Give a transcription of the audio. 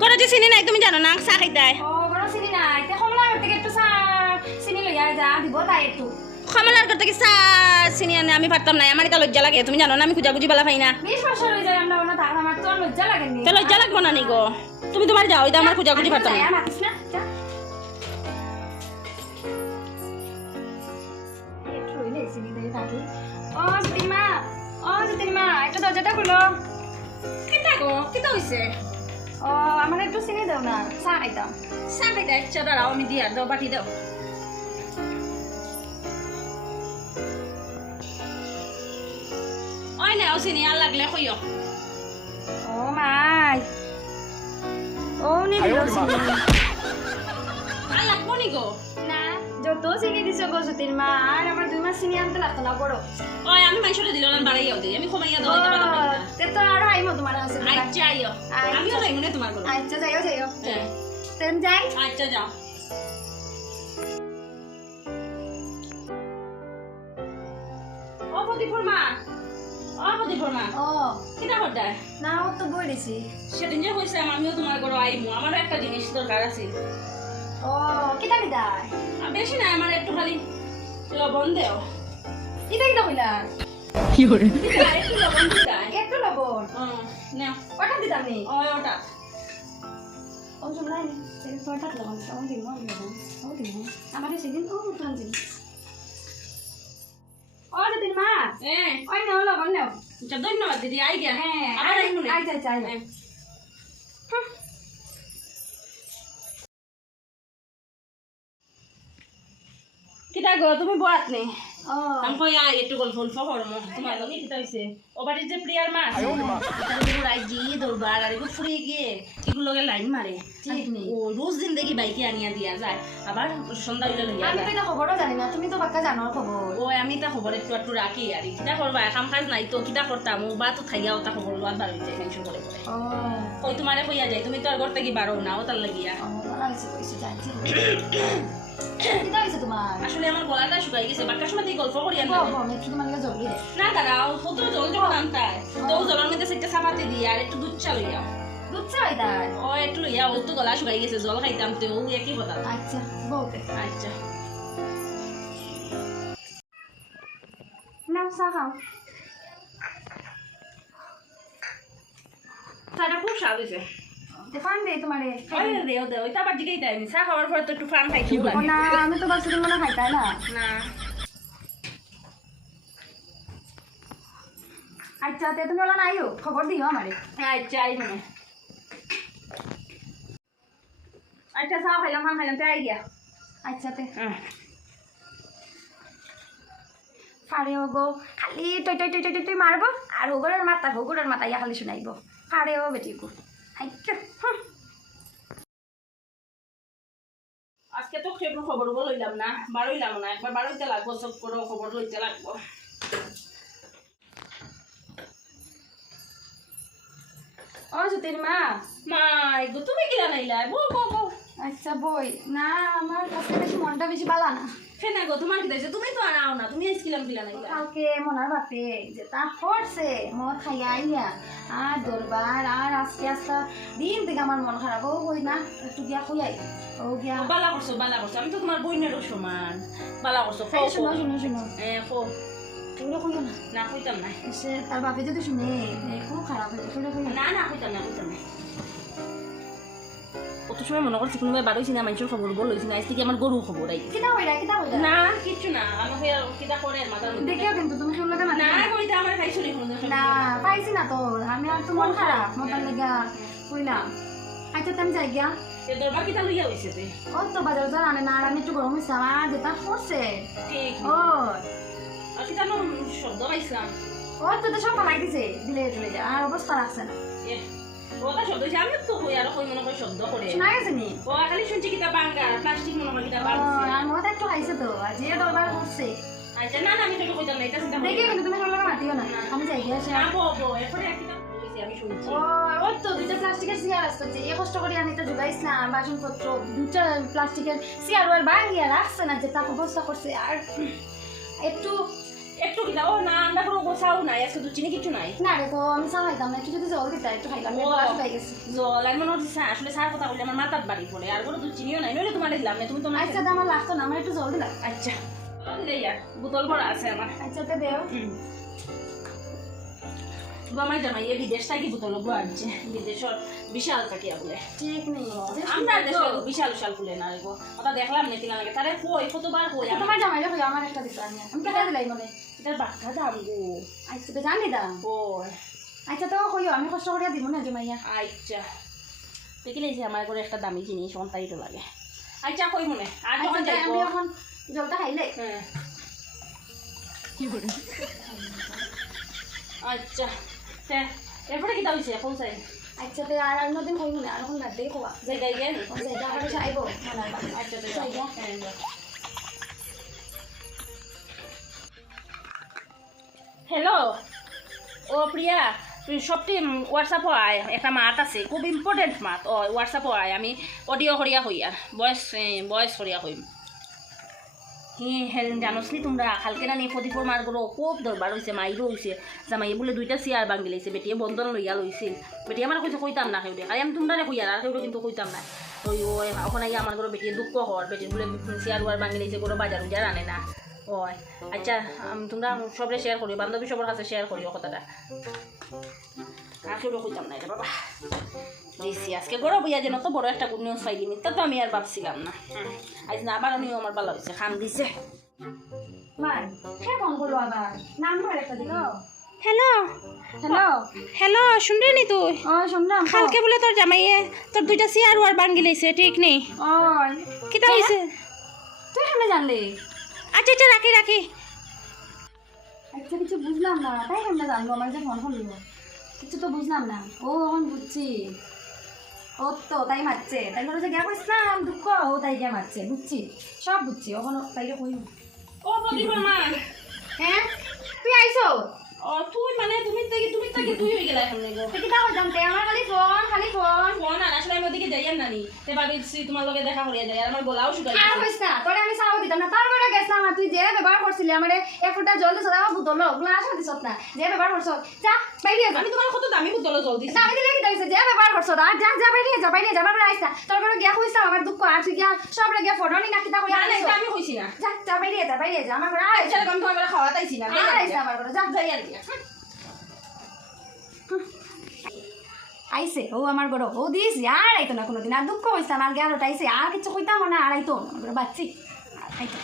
গরো যে চিনি নাই তুমি জানো না চাহ খাই দেয় ও বড় চিনি নাই। তে কমলা থেকে একটু চা চিনি লইয়া যা দিব তাই একটু। খামালার করতে কি চিনি আনে আমি পারতাম না আমার এটা লজ্জা লাগে তুমি জানো না আমি খুঁজা খুঁজি পালা পাই না। আর লজ্জা লাগবো না নি গো? তুমি তোমার যাও এটা আমার খুঁজা খুঁজি পারতাম না। দরজাটা খুলো কিতা গো কিতা হইছে ও আমার একটু চিনি দাও না চা খাইতাম চাহ খাই দেয় আচ্ছা দাঁড়াও আমি দিয়া দাও বাটি দাও ওই নাও চিনি আর লাগলে কইও ও মাই ও নি দিল চিনি আর লাগবো নি গো না চিনি দিছো গো জ্যোতির মা আর আমার দুই মাস চিনি আনতে লাগতো না বড় ওই আমি মাইসরে দিল না বাড়াইয়াও দিই আমি কমাইয়া দাও তে তো আর আইমো তোমার কাছে। আচ্ছা আইও। আচ্ছা। আমিও যাইব না তোমার ঘরে। আচ্ছা যাইও যাইও। হ্যাঁ। তেন যাই। আচ্ছা যাও। ও প্রদীপুর মা। ও প্রদীপুর মা। ও। কিনা করতে না ও তো বই দিছি সেদিন যে কইছিলাম আমিও তোমার ঘরে আইমু। আমারও একটা জিনিস দরকার আছে। ও কিতা আর বেশি না আমার একটু খালি লবণ দেও। ইতা কিতা কইলা? দিদা, একটু লবণ দিদাই একটু লবণ? নেও কটা দিতাম নি? ও ওটা। ও শুনলাই নি কটা লবণ দিতাম ও দিমু লবণ ও দিমু আমার সেদিন ও উঠান দিন ও জ্যোতির মা। হ্যাঁ ওই নাও লবণ নাও। ধন্যবাদ দিদি। আই গিয়া। হ্যাঁ আবার আইমু না? আচ্ছা আচ্ছা গো তুমি বয়াত নে? আমি কই আই একটু গল্প গল্প করমু তোমার লগে কিটা হইছে ও বাড়ির যে প্রিয়ার মা আছে রাই গিয়ে দরবার আর এগুলো ফুরিয়ে গিয়ে এগুলো লগে লাইন মারে ঠিক নেই ও রোজ দিন দেখি বাইকে আনিয়া দিয়া যায়। আবার সন্ধ্যা হইলে লইয়া আমি তো এটা খবরও জানি না তুমি তো বাক্কা জানো খবর ও আমি তা খবর একটু একটু রাখি আর কিটা করবা কাম কাজ নাই তো কিটা করতাম ও বা তো থাইয়াও তা খবর লোয়ার বার হইতে মেনশন করে করে কই তোমারে কইয়া যায় তুমি তো আর ঘর থেকে বারো না ও তার লাগিয়া। ও জানছি আসলে আমার গলাটা শুকাই গেছে বাক্কার সময় তুই গল্প করি না দাঁড়াও কত জল যখন আনতায় তো জলের মধ্যে সেটা চাপাতে দিয়ে আর একটু দুধ চা লইয়া দুধ চা ও একটু লইয়া ও তো গলা শুকাই গেছে জল খাইতাম তো ও একই কথা আচ্ছা বউকে। আচ্ছা। নাও চা খাও। তাটা খুব স্বাদ হয়েছে ফান দে তোমারে ওই দেও দেও ওইটা আবার দিকেই তাই চা খাওয়ার পরে তো একটু ফান খাইতেও না আমি তো বাচ্চা মনে খাইতাই না না আচ্ছা তে তুমি ওলা নাইও খবর দিও আমারে আচ্ছা আই মনে আচ্ছা চা খাইলাম ফান খাইলাম তাই আই গিয়া আচ্ছা তে ফাড়ে ও গো খালি টই টই টই টই মারবো আর ওগরের মাথা ওগরের মাথা ইয়া খালি শুনাইব ফাড়ে ও বেটি গো আচ্ছা হুম আজকে তো খেয়ে খবর লইলাম না বারোইলাম না একবার বারোইতে লাগবো সব করে খবর লইতে লাগবো। ও জ্যোতির মা। মা গো তুমি কিরা নাইলা বউ বউ বউ। আচ্ছা বই। না আমার কাছে বেশি মনটা বেশি বালা না। ফেনা গো তোমার কি তুমি তো আর আও না তুমি আইসক্রিম কিলা নাইলা কালকে মনার বাপে যে তা করছে মদ খাইয়া আইয়া আর দরবার আর আজকে আস্তে দিন থেকে আমার মন খারাপ ও হই না একটু গিয়া খুঁয়াই ও গিয়া বালা করছ বালা করছ আমি তো তোমার বইনেরও সমান। বালা করছ শুনো শুনো। শুনো খো। এগুলো খুঁজো না না কইতাম না সে তার বাপে যদি শুনে খুব খারাপ হয়ে না না কইতাম না কইতাম না কত সময় মনে করছি কোনোবাই বারোইছি না মানুষের খবর বল লইছি না আজকে আমার গরু খবর আই কিতা হইরা কিতা হইরা না কিচ্ছু না আমি হইয়া কিতা করে মধ্যে। দেখিও কিন্তু তুমি শুনলে না মানে কইতা আমার খাইছো নি না পাইছি না তো আমি আর তো মন খারাপ মতার লেগা কইলাম। আচ্ছা তো আমি যাই গিয়া। এ দরবার কিতা লইয়া হইছে তে? ও তো বাজার যার আনে না আমি একটু গরম হয়েছে আমার যেটা ঠিক। ও আর কিতা নো শব্দ পাইছিলাম। ও তো তো সব পালাই দিছে দিলে দিলে যা আর অবস্থা রাখছে না। এ শব্দ হইছে আমি তো কই আর কই মনে করে শব্দ করে। শোনা গেছে নি? ও খালি শুনছি কিতা বাঙ্গা প্লাস্টিক মনে হয় কিতা ও, আর মত একটু খাইছে তো আজ এ দরবার করছে। আচ্ছা না না আমি তো কইতাম না এটা চিন্তা করি কিন্তু তুমি শুনলে মাতিও না। আমি যাই গিয়া সে না বো বো এরপরে আর আমি শুনছি। ও ও তো দুইটা প্লাস্টিকের চেয়ার আসছে এ কষ্ট করে আমি তো বাসনপত্র দুইটা প্লাস্টিকের চেয়ার ওর রাখছে না যে তা অবস্থা করছে আর একটু একটু কি দাও না কোনো নাই আজকে দুধ চিনি কিছু নাই? না রে তো আমি চা খাইতাম না যদি জল দিতে একটু খাইলাম জল আমি মনে হচ্ছে আসলে সার কথা বললে আমার মাথার বাড়ি পড়ে আর কোনো দুধ চিনিও নাই নইলে তোমার দিলাম না তুমি তো না আচ্ছা দে আমার লাগতো না আমার একটু জল দিলাম। আচ্ছা বোতল ভরা আছে আমার। আচ্ছা তো দেও। আমার জামাই এ বিদেশ থাকি বোতল আনছে বিদেশের বিশাল কাটিয়া বলে ঠিক নেই আমরা দেশে বিশাল বিশাল ফুলে না রেগো ওটা দেখলাম না লাগে তারে কই? কতবার কই তোমার জামাই দেখো আমার একটা দিতা আমি আমি কেটে দিলাই মনে। এটার বাচ্চা দাম গো আচ্ছা তো জানি দাম। ও আচ্ছা তো কইও আমি কষ্ট করিয়া দিব না জমাইয়া। আচ্ছা। দেখিলে যে আমার করে একটা দামি জিনিস অন্তাইতো লাগে। আচ্ছা কই মনে? আর যখন আচ্ছা যাইব আমি এখন জলটা খাইলে। হ্যাঁ। আচ্ছা। হ্যাঁ এরপরে কি দাবিছে কোন সাইড আচ্ছা তো আর অন্যদিন না আর এখন আচ্ছা আইব তো। হ্যালো ও প্রিয়া তুই সবটি হোয়াটসঅ্যাপও আয় একটা মাত আছে খুব ইম্পর্টেন্ট মাত। ও হোয়াটসঅ্যাপও আয় আমি অডিও করিয়া হইয়া বয়স বয়স করিয়া হইম। হি হেন জানোস নি তোমরা? কালকে না নি ফতিপুর মার গরো খুব দরবার হয়েছে মাইরও হয়েছে জামাই বলে দুইটা চেয়ার ভাঙি লাইছে বেটিয়ে বন্ধন লইয়া লইছিল বেটিয়ে আমার কইছে কইতাম না কেউ আরে আমি তোমরা কইয়া আর কেউ কিন্তু কইতাম না। ওই ও ওখানে আমার ঘরে বেটিয়ে দুঃখ হওয়ার বেটির বলে চেয়ার ওয়ার ভাঙি লাইছে গরো বাজার উজার আনে না। ওই আচ্ছা তোমরা সবরে শেয়ার করিও বান্ধবী সবার কাছে শেয়ার করিও কথাটা। আর কেউ কইতাম না রে বাবা। দিছি আজকে। গরো বইয়া যেন তো বড় একটা গুড নিউজ পাইলি তা তো আমি আর ভাবছিলাম না। আজ না আবার নিও আমার ভালো হয়েছে খাম দিছে। হ্যালো? হ্যালো? হ্যালো শুনলি নি তুই? শুনলাম। কালকে বলে তোর জামাইয়ে তোর দুইটা চেয়ার ওয়ার ভাঙ্গি লাইছে ঠিক নেই কিতা হয়েছে তুই কেমনে জানলি? আচ্ছা আচ্ছা রাখি রাখি। আচ্ছা কিছু বুঝলাম না। তাই কেমনে জানলো আমার যে ফোন করল। কিছু তো বুঝলাম না। ও এখন বুঝছি। ও তো তাই মারছে। তাই মনে হচ্ছে গিয়া না দুঃখ। ও তাই গিয়া মারছে বুঝছি? সব বুঝছি ওখানে তাইলে কই ও প্রদীপের মা। হ্যাঁ? তুই আইছো তুই মানে তুমি থেকে তুমি থেকে তুই হয়ে গেলা এখন তুই কিতা করতাম তে? আমার খালি ফোন খালি ফোন। ফোন আর আসলে আমি ওদিকে যাইয়াম নানি তে ভাবিছি তোমার লগে দেখা করিয়া যাই আর আমার গলাও শুকাই আর কইস না তোরে আমি চাও দিতাম না। তারপরে গেছিলাম আর তুই যে ব্যবহার করছিলি আমারে এক ফুটা জল দিছ আমার বুতল গ্লাস দিছত না যে ব্যবহার করছ। যা বাইরে যা। আমি তোমার কত দামি বোতল জল দিছি। আমি দিলে কি দিছে যে ব্যবহার করছ আর যা যা বাইরে যা বাইরে যা বাইরে আইসা তারপরে গিয়া কইছাম আমার দুঃখ আর তুই গিয়া সবরে গিয়া ফটো নি না কিতা কইয়া না না আইছো আমি কইছি না। যা যা বাইরে যা বাইরে যা আমার আইছ আচ্ছা আমি তোমার খাওয়াতাইছি না। আর আইসা আমার যা। যাই আর আইসে ও আমার বড় ও দিস আর আইতো না কোনোদিন আর দুঃখ হয়েছে আমার গেল আইসে আর কিছু কইতাম না, আর আইতো বাচ্চি আইতো।